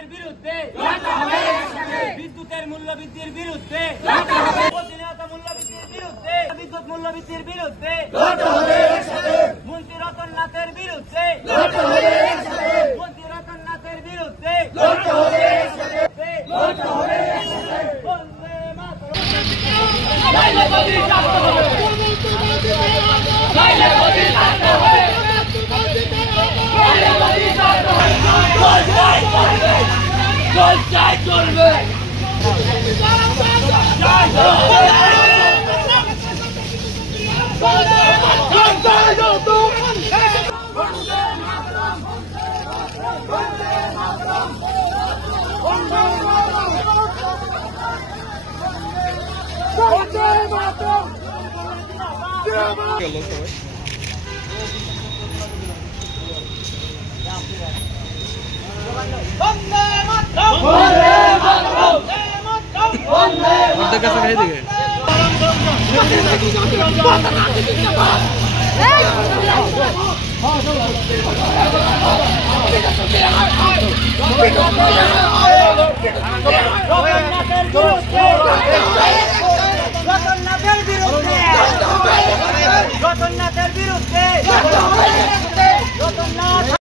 মূল্যবৃদ্ধির বিরুদ্ধে, বিদ্যুতের মূল্যবৃদ্ধির বিরুদ্ধে, প্রতিনিয়ত মূল্যবৃদ্ধির বিরুদ্ধে, বিদ্যুৎ মূল্যবৃদ্ধির বিরুদ্ধে, মন্ত্রী রতন নাথের বিরুদ্ধে, মন্ত্রী রতন নাথের বিরুদ্ধে, Hey!